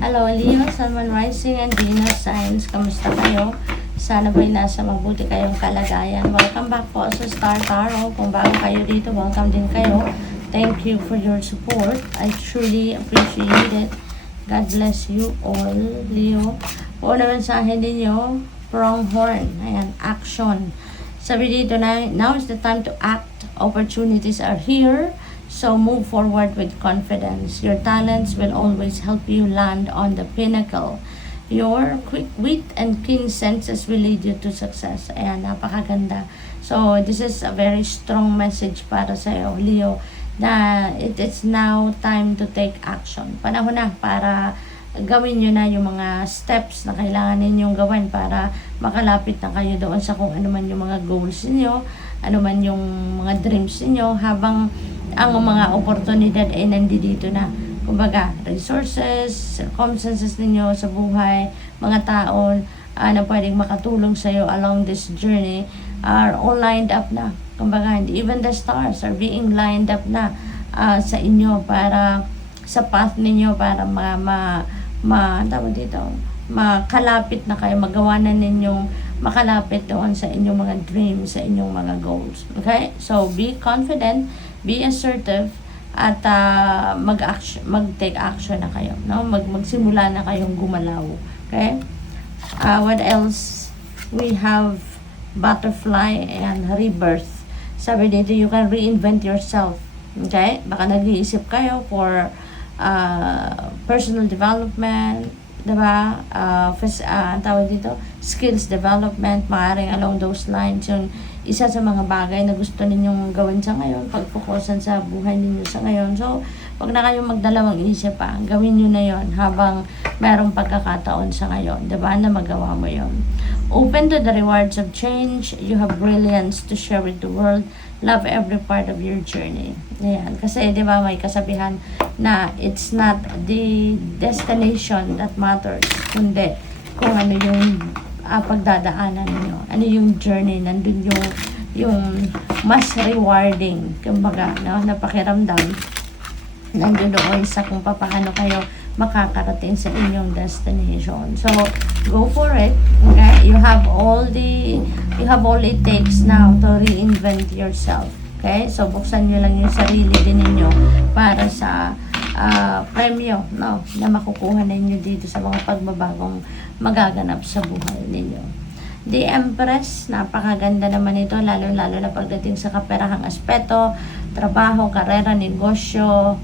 Hello, Leo, Sun, Moon, Rising, and Venus signs. Kamusta kayo? Sana ba'y nasa mabuti kayong kalagayan. Welcome back po sa Star Tarot. Kung bago kayo dito, welcome din kayo. Thank you for your support. I truly appreciate it. God bless you all, Leo. Una mensahe ninyo, pronghorn. Ayan, action. Sabi dito na, now is the time to act. Opportunities are here. So move forward with confidence. Your talents will always help you land on the pinnacle. Your quick wit and keen senses will lead you to success. Ayan, napakaganda. So this is a very strong message para sa iyo, Leo, na it is now time to take action. Panahon na para gawin nyo na yung mga steps na kailangan ninyong gawin para makalapit na kayo doon sa kung ano man yung mga goals niyo, ano man yung mga dreams niyo, habang ang mga oportunidad ay nandito na. Kumbaga, resources, circumstances ninyo sa buhay, mga tao na pwedeng makatulong sa iyo along this journey are all lined up na. Kumbaga, even the stars are being lined up na sa inyo para sa path ninyo para tawag dito, makalapit na kayo, magawa na ninyong makalapit doon sa inyong mga dreams, sa inyong mga goals. Okay? So, be confident, be assertive, at mag-take action na kayo. No? Magsimula na kayong gumalaw. Okay? What else? We have butterfly and rebirth. Sabi dito, you can reinvent yourself. Okay? Baka nag-iisip kayo for personal development, diba? Tawag dito, skills development, maaaring along those lines. Yung isa sa mga bagay na gusto ninyong gawin sa ngayon, pag-focusan sa buhay ninyo sa ngayon. So, wag na kayong magdalawang isip pa. Gawin nyo na yon habang merong pagkakataon sa ngayon, diba? Na magawa mo yon. Open to the rewards of change. You have brilliance to share with the world. Love every part of your journey. Ayan. Kasi, di ba, may kasabihan na it's not the destination that matters, kundi kung ano yung pagdadaanan niyo. Ano yung journey, nandun yung mas rewarding, kumbaga, no, na pakiramdam, nandun doon sa kung paano kayo makakarating sa inyong destination. So, go for it. Okay? You have all it takes now to reinvent yourself. Okay? So, buksan nyo lang yung sarili din ninyo para sa premyo, no, na makukuha ninyo dito sa mga pagbabagong magaganap sa buhay ninyo. The Empress, napakaganda naman ito, lalo-lalo na pagdating sa kaperahang aspeto, trabaho, karera, negosyo,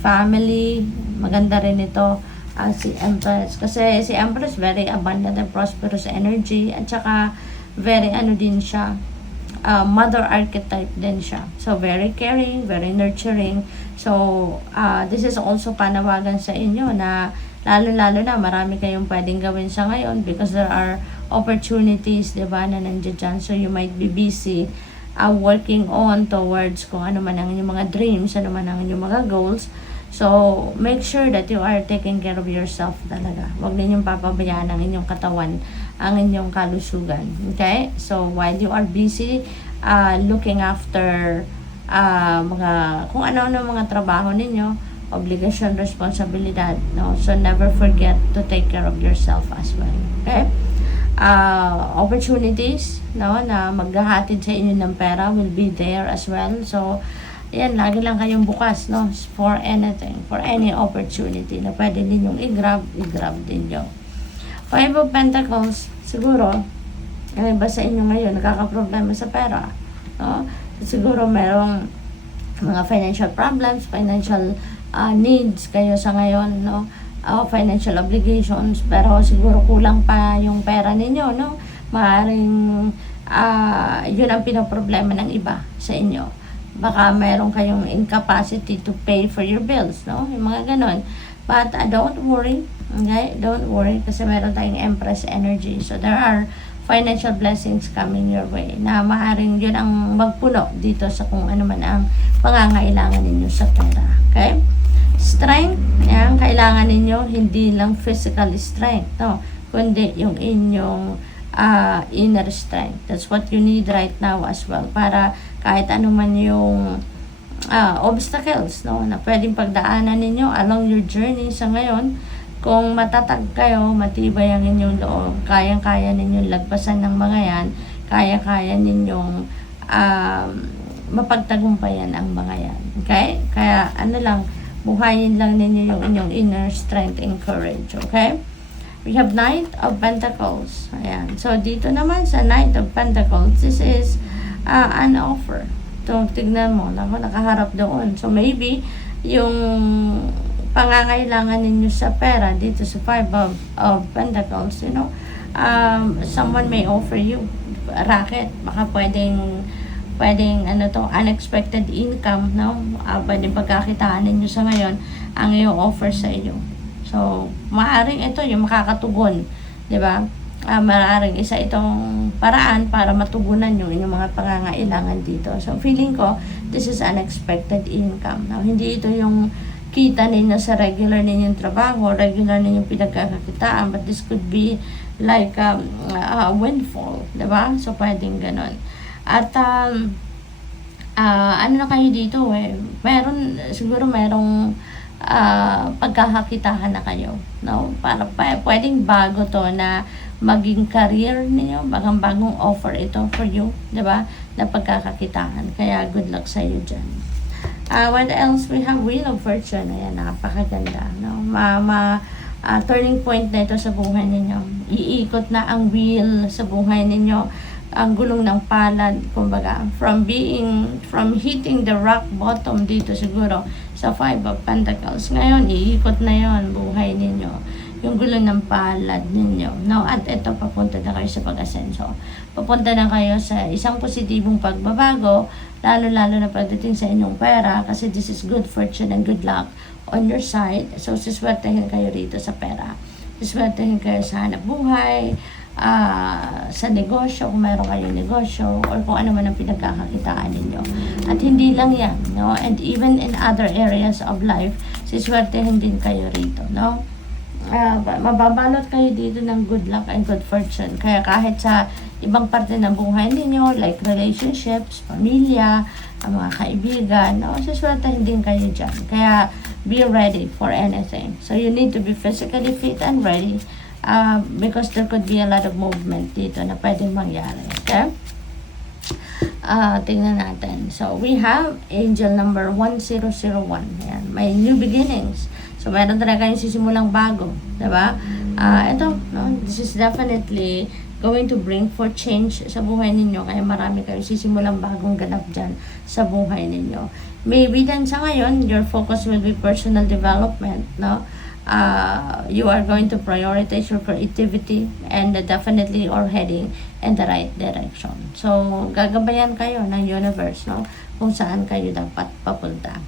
family. Maganda rin ito si Empress. Kasi si Empress, very abundant and prosperous energy. At saka, very din siya, mother archetype din siya. So, very caring, very nurturing. So, this is also panawagan sa inyo na lalo-lalo na marami kayong pwedeng gawin sa ngayon because there are opportunities, diba, na nandiyan dyan. So, you might be busy working on towards kung ano man ang inyong mga dreams, ano man ang inyong mga goals. So, make sure that you are taking care of yourself talaga. Huwag ninyong papabayaan ang inyong katawan, ang inyong kalusugan. Okay? So, while you are busy looking after kung ano-ano mga trabaho ninyo, obligation, responsibilidad, no? So, never forget to take care of yourself as well. Okay? Opportunities, no, na maghahatid sa inyo ng pera will be there as well. So, yan, lagi lang kayong bukas, no, for anything, for any opportunity na pwede ninyong i-grab din nyo. Five of Pentacles, siguro, yung iba sa inyo ngayon, nakakaproblema sa pera, no? Siguro merong mga financial problems, financial needs kayo sa ngayon, no? Financial obligations, pero siguro kulang pa yung pera ninyo, no? Maaaring yun ang pinaproblema ng iba sa inyo. Baka meron kayong incapacity to pay for your bills, no? Yung mga ganon. But don't worry, okay? Don't worry kasi meron tayong Empress energy. So there are financial blessings coming your way na maaaring yun ang magpuno dito sa kung ano man ang pangangailangan ninyo sa pera. Okay? Strength, yan, kailangan ninyo hindi lang physical strength, no? Kundi yung inyong inner strength. That's what you need right now as well para kahit ano man yung obstacles, no, na pwedeng pagdaanan ninyo along your journey sa ngayon, Kung matatag kayo, matibay ang inyong loob, kayang-kaya ninyong lagpasan ng mga yan, kaya-kaya ninyong mapagtagumpayan ang mga yan. Okay? Kaya ano lang, buhayin lang ninyo yung inyong inner strength and courage. Okay? We have Knight of Pentacles. Ayan. So, dito naman sa Knight of Pentacles, this is an offer. Ito, tignan mo. Nakaharap doon. So, maybe, yung pangangailangan ninyo sa pera dito sa Five of Pentacles, you know, someone may offer you racket. Baka pwedeng ano to, unexpected income, no? Pwedeng pagkakitaan ninyo sa ngayon ang iyong offer sa iyo. So, maaring ito yung makakatugon, di ba? Maaring isa itong paraan para matugunan yung inyong mga pangangailangan dito. So, feeling ko, this is unexpected income. Now, hindi ito yung kita ninyo sa regular ninyong trabaho, regular ninyong pinagkakakitaan, but this could be like a windfall, diba? So, pwedeng ganon. At, ano na kayo dito siguro merong pagkakakitahan na kayo, no? Para pwedeng bago to na maging career ninyo, bagong offer ito for you, diba? Na pagkakakitaan. Kaya, good luck sa iyo dyan. What else? We have Wheel of Fortune. Ayan, napakaganda. No? Turning point na ito sa buhay ninyo. Iikot na ang wheel sa buhay ninyo. Ang gulong ng palad, kumbaga. From hitting the rock bottom dito siguro sa Five of Pentacles. Ngayon, iikot na yon buhay ninyo. Yung gulong ng palad ninyo. Now, at ito, papunta na kayo sa pag-asenso. Papunta na kayo sa isang positibong pagbabago, lalo-lalo na pagdating sa inyong pera, kasi this is good fortune and good luck on your side. So, siswertehin kayo rito sa pera. Siswertehin kayo sa hanap buhay, sa negosyo, kung meron kayong negosyo, or kung ano man ang pinagkakakitaan ninyo. At hindi lang yan, no? And even in other areas of life, siswertehin din kayo rito, no? Mababalot kayo dito ng good luck and good fortune. Kaya kahit sa ibang parte ng buhay ninyo, like relationships, pamilya, mga kaibigan, no? Siswertehin din kayo dyan. Kaya be ready for anything. So you need to be physically fit and ready because there could be a lot of movement dito na pwedeng mangyari. Okay? Tingnan natin. So we have angel number 1001. Ayan. May new beginnings. So, meron talaga kayong sisimulang bago. Diba? Ito, no? This is definitely going to bring for change sa buhay ninyo. Kaya marami kayong sisimulang bagong ganap dyan sa buhay ninyo. Maybe then sa ngayon, your focus will be personal development. No? You are going to prioritize your creativity and definitely are heading in the right direction. So, gagabayan kayo ng universe, no? Kung saan kayo dapat papunta.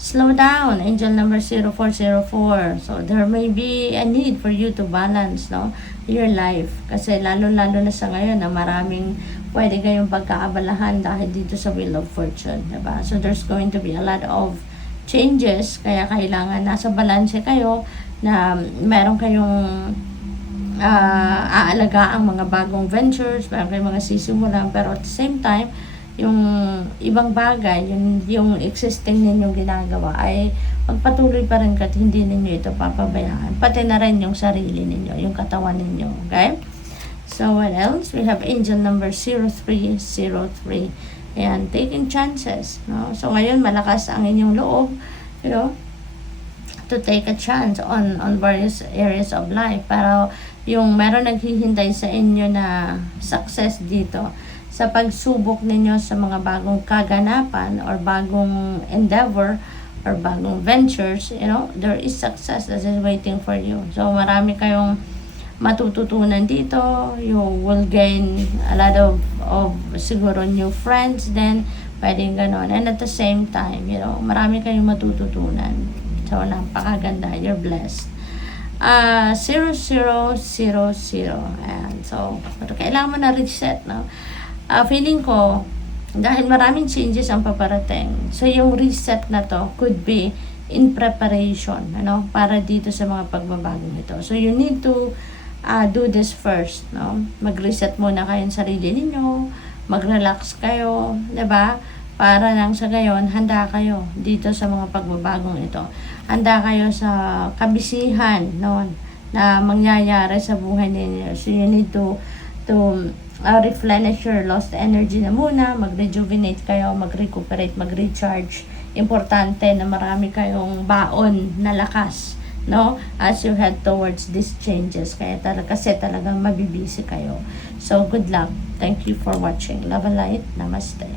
Slow down, angel number 0404. So, there may be a need for you to balance, no, your life. Kasi lalo-lalo na sa ngayon na maraming pwede kayong pagkaabalahan dahil dito sa Wheel of Fortune. Diba? So, there's going to be a lot of changes. Kaya kailangan nasa balance kayo na meron kayong aalagaan mga bagong ventures, meron kayong mga sisimulan. Pero at the same time, yung ibang bagay, yung existing ninyong ginagawa ay magpatuloy pa rin kahit hindi ninyo ito papabayaan. Pati na rin yung sarili ninyo, yung katawan ninyo. Okay? So, what else? We have angel number 0303. Ayan, taking chances. No? So, ngayon, malakas ang inyong loob, you know, to take a chance on various areas of life. Pero, yung meron naghihintay sa inyo na success dito, sa pagsubok ninyo sa mga bagong kaganapan or bagong endeavor or bagong ventures, you know, there is success that is waiting for you. So, marami kayong matututunan dito. You will gain a lot of siguro new friends then, pwedeng ganon. And at the same time, you know, marami kayong matututunan. So, napakaganda. You're blessed. 0000. Ayan. So, kailangan mo na reset, no? Feeling ko, dahil maraming changes ang paparating, so yung reset na to could be in preparation, ano, para dito sa mga pagbabagong ito. So you need to do this first, no? Mag-reset muna kayong sarili ninyo, mag-relax kayo, 'di ba? Para nang sa gayon, handa kayo dito sa mga pagbabagong ito. handa kayo sa kabisihan noon na mangyayari sa buhay ninyo. So you need to replenish your lost energy na muna, mag-rejuvenate kayo, mag-recuperate, mag-recharge. Importante na marami kayong baon na lakas, no? As you head towards these changes. Kasi talagang mabibisi kayo. So, good luck. Thank you for watching. Love and light. Namaste.